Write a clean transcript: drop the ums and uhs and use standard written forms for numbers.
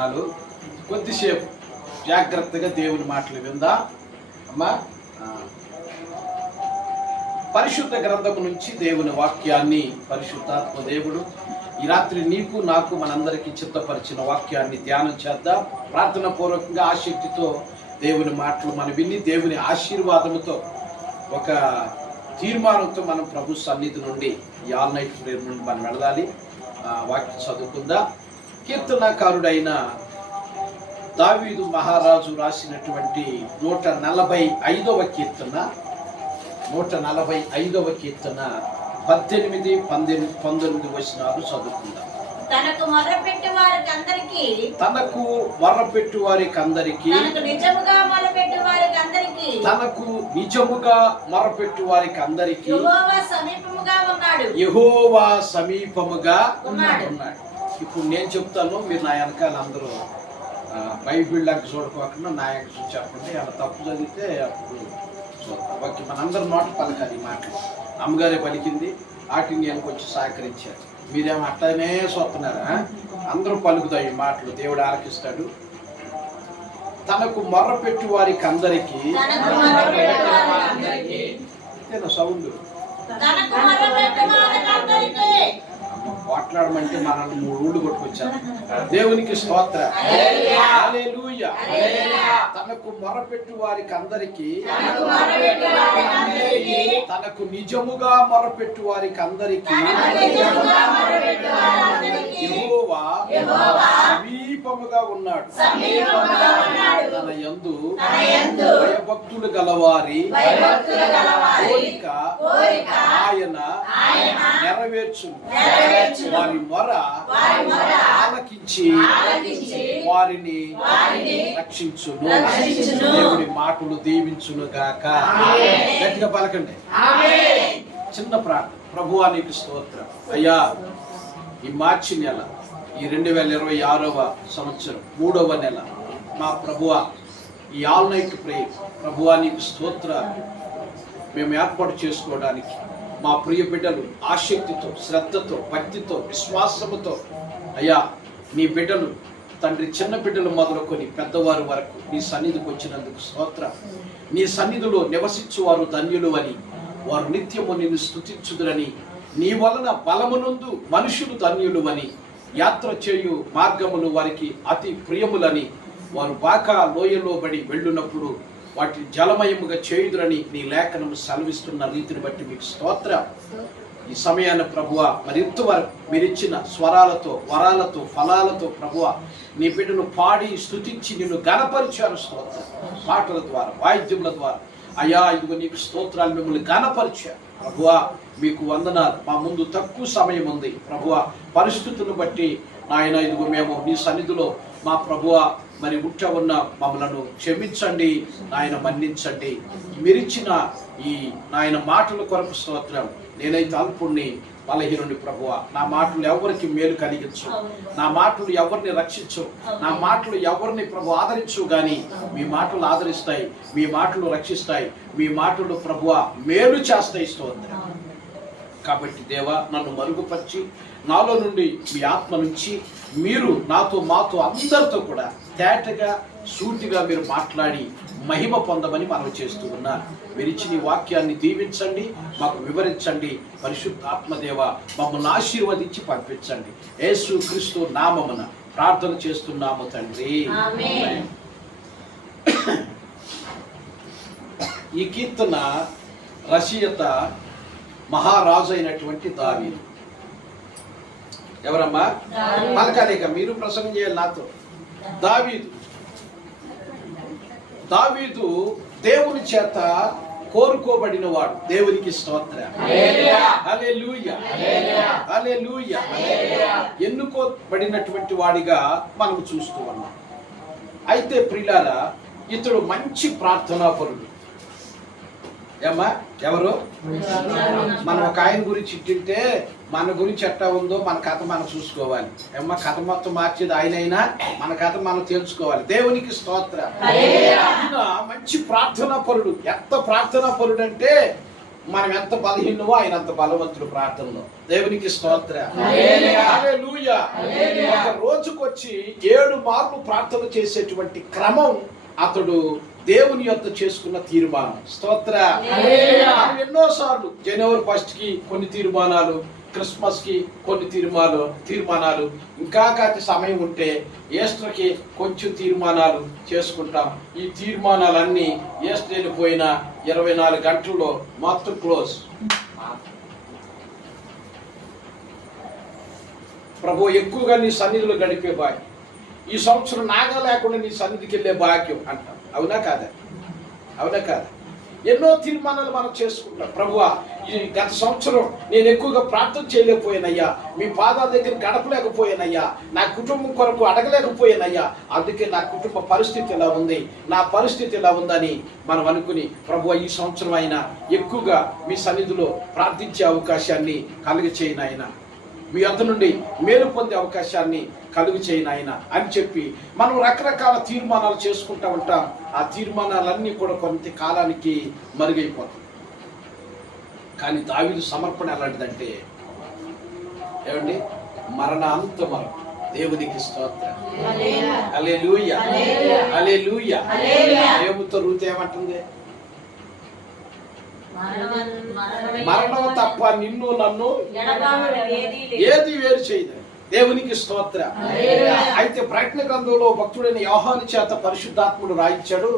వందనాలు. కొద్దిసేపు జాగ్రత్తగా దేవుని మాటలు విందా అమ్మా. పరిశుద్ధ గ్రంథము నుంచి దేవుని వాక్యాన్ని పరిశుద్ధాత్మ దేవుడు ఈ రాత్రి నీకు నాకు మనందరికీ చిత్తపరిచిన వాక్యాన్ని ధ్యానం చేద్దాం. ప్రార్థన పూర్వకంగా ఆసక్తితో దేవుని మాటలు మనం విని దేవుని ఆశీర్వాదముతో ఒక తీర్మానంతో మనం ప్రభు సన్నిధి నుండి ఈ ఆల్ నైట్ ప్రేయర్ నుండి మనం వెళ్ళాలి. వాక్యం చదువుకుందాం. కీర్తనాకారుడైన దావీదు మహారాజు రాసినటువంటి 145వ కీర్తన 145వ కీర్తన 18, 19 వచనాలు చదువుకుందాం. తనకు మొరపెట్టు వారికి అందరికీ తనకు నిజముగా మొరపెట్టు వారికి అందరికీ యెహోవా సమీపముగా ఉన్నాడు. ఇప్పుడు నేను చెప్తాను, మీరు నా వెనకాల అందరూ బైబిల్ లాగా చూడుకోకుండా నా యొక్క చూసి చెప్పండి. అలా తప్పు చదివితే అప్పుడు చూద్దాం. ఓకే, మనందరి నోట పలకాలి ఈ మాటలు. అమ్మగారే పలికింది, వాటిని నేను కొంచెం సహకరించారు. మీరేమో అట్లనే చూస్తున్నారా? అందరూ పలుకుతాయి ఈ మాటలు, దేవుడు ఆలకిస్తాడు. తనకు మొర్రపెట్టు వారికి అందరికీ సౌండ్ మాట్లాడమంటే మనల్ని 3 ఊళ్ళు కొట్టుకొచ్చాను. దేవునికి స్తోత్ర. హల్లెలూయా. తనకు మొరపెట్టు వారికి అందరికీ తనకు నిజముగా మొరపెట్టు వారికి అందరికీ యెహోవా సమీపముగా ఉన్నాడు. తన యందు భయభక్తులు గలవారి కోరిక ఆయన నెరవేర్చును. వారి మొర ఆలకించి వారిని రక్షించును. దేవుడి మాటలు దీవించును గాక. గట్టిగా పలకండి. చిన్న ప్రార్థన. ప్రభువా నీకు స్తోత్రం అయ్యా. ఈ మార్చి నెల, ఈ 2026వ సంవత్సరం 3వ నెల, మా ప్రభువా ఈ ఆల్ నైట్ ప్రేయర్ ప్రభువా నీకు స్తోత్ర మేము ఏర్పాటు చేసుకోవడానికి మా ప్రియ బిడ్డలు ఆసక్తితో, శ్రద్ధతో, భక్తితో, విశ్వాసముతో అయ్యా నీ బిడ్డలు తండ్రి, చిన్న బిడ్డలు మొదలుకొని పెద్దవారు వరకు నీ సన్నిధికి వచ్చినందుకు స్తోత్రం. నీ సన్నిధిలో నివసించువారు ధన్యులు అని, వారు నిత్యము నిన్ను స్తుతించుదురని, నీ వలన బలమునందు మనుషులు ధన్యులు అని, యాత్ర చేయు మార్గములు వారికి అతి ప్రియములని, వారు బాకా లోయలో బడి వెళ్ళునప్పుడు వాటిని జలమయముగా చేయుదురని నీ లేఖనము సెలవిస్తున్న రీతిని బట్టి మీకు స్తోత్రం. ఈ సమయాన్ని ప్రభువ మరింతవరకు మీరిచ్చిన స్వరాలతో, వరాలతో, ఫలాలతో ప్రభువ నీ బిడ్డను పాడి స్తుతించి నిన్ను గణపరిచారు. స్తోత్రం. పాటల ద్వారా, వాయిద్యముల ద్వారా అయ్యా ఇదిగో నీకు స్తోత్రాలు. మిమ్మల్ని గణపరిచారు ప్రభువా, మీకు వందనాలు. మా ముందు తక్కువ సమయం ఉంది ప్రభువ. పరిస్థితులను బట్టి నాయన ఇదిగో మేము నీ సన్నిధిలో మా ప్రభువ మరి ఉంట ఉన్న మమ్మలను క్షమించండి నాయన, మన్నించండి. మీరిచ్చిన ఈ నాయన మాటల కొరకు స్తోత్రం. నేనైతే అల్పుణ్ణి, బలహీనుని ప్రభువ. నా మాటలు ఎవరికి మేలు కలిగించు, నా మాటలు ఎవరిని రక్షించు, నా మాటలు ఎవరిని ప్రభు ఆదరించు, కానీ మీ మాటలు ఆదరిస్తాయి, మీ మాటలు రక్షిస్తాయి, మీ మాటలు ప్రభువ మేలు చేస్తాయి. స్తోత్రం. కాబట్టి దేవా నన్ను మరుగుపరిచి నాలో నుండి మీ ఆత్మ నుంచి మీరు నాతో, మాతో, అందరితో కూడా తేటగా, సూటిగా మీరు మాట్లాడి మహిమ పొందమని మనం చేస్తూ ఉన్నారు. మీరిచ్చిన వాక్యాన్ని దీవించండి, మాకు వివరించండి. పరిశుద్ధాత్మదేవ మమ్మల్ని ఆశీర్వదించి పంపించండి. యేసు క్రీస్తు నామమున ప్రార్థన చేస్తున్నాము తండ్రి. ఈ కీర్తన రచయిత మహారాజు అయినటువంటి దావీదు. ఎవరమ్మా? పలకాలేక మీరు ప్రసంగం చేయాలి నాతో. దావీదు దేవుని చేత కోరుకోబడిన వాడు. దేవునికి స్తోత్రం. హల్లెలూయా. హల్లెలూయా. ఎన్నుకోబడినటువంటి వాడిగా మనం చూస్తూ ఉన్నాం. అయితే ప్రియులారా, ఇతడు మంచి ప్రార్థనాపరుడు. ఏమ్మా ఎవరు? మనం ఒక ఆయన గురించి తింటే మన గురించి ఎట్టా ఉందో మన కథ మనం చూసుకోవాలి. ఏమ్మా కథ మొత్తం మార్చేది ఆయన అయినా మన కథ మనం తెలుసుకోవాలి. దేవునికి స్తోత్రం. మంచి ప్రార్థనా పరుడు. ఎంత ప్రార్థనా పరుడు అంటే మనం ఎంత బలహీనమో ఆయన అంత బలవంతుడు ప్రార్థనలో. దేవునికి స్తోత్రం. హల్లెలూయా. ఒక రోజుకొచ్చి 7 మార్లు ప్రార్థన చేసేటువంటి క్రమం అతడు దేవుని యొద్ద చేసుకున్న తీర్మానం. స్తోత్రం. మనం ఎన్నోసార్లు జనవరి 1 కి కొన్ని తీర్మానాలు, క్రిస్మస్ కి కొన్ని తీర్మానాలు, ఇంకా కాచి సమయం ఉంటే ఈస్టర్ కి కొంచెం తీర్మానాలు చేసుకుంటాం. ఈ తీర్మానాలన్నీ ఈస్టర్ వెళ్ళిపోయిన 24 గంటల్లో మొత్తం క్లోజ్. ప్రభు ఎక్కువగా నీ సన్నిధిలో గడిపే భాగ్యం, ఈ సంవత్సరం నాగా లేకుండా నీ సన్నిధికి వెళ్ళే భాగ్యం అంటాం. అవునా కాదా? ఎన్నో తీర్మానాలు మనం చేసుకుంటాం. ప్రభువా, ఈ గత సంవత్సరం నేను ఎక్కువగా ప్రార్థన చేయలేకపోయానయ్యా, మీ పాదాల దగ్గర గడపలేకపోయానయ్యా, నా కుటుంబం కొరకు అడగలేకపోయానయ్యా, అందుకే నా కుటుంబ పరిస్థితి ఎలా ఉంది, నా పరిస్థితి ఎలా ఉందని మనం అనుకుని, ప్రభువా ఈ సంవత్సరం అయినా ఎక్కువగా మీ సన్నిధిలో ప్రార్థించే అవకాశాన్ని కలుగచేయను ఆయన, మీ వద్ద నుండి మేలు పొందే అవకాశాన్ని కలుగు చేయను ఆయన అని చెప్పి మనం రకరకాల తీర్మానాలు చేసుకుంటూ ఉంటాం. ఆ తీర్మానాలన్నీ కూడా కొంత కాలానికి మరుగైపోతాయి. కానీ దావీదు సమర్పణ ఎలాంటిదంటే ఏమండి, మరణాంతమరం. దేవునికి స్తోత్రం. హల్లెలూయా. హల్లెలూయా. దేవునితో రూతు ఏమంటుంది? మరణం తప్ప నిన్ను నన్ను ఏది వేరు చేయదు. దేవునికి స్తోత్రం. అయితే ప్రకటన గ్రంథంలో భక్తుడైన యోహాను చేత పరిశుద్ధాత్ముడు రాయించాడు.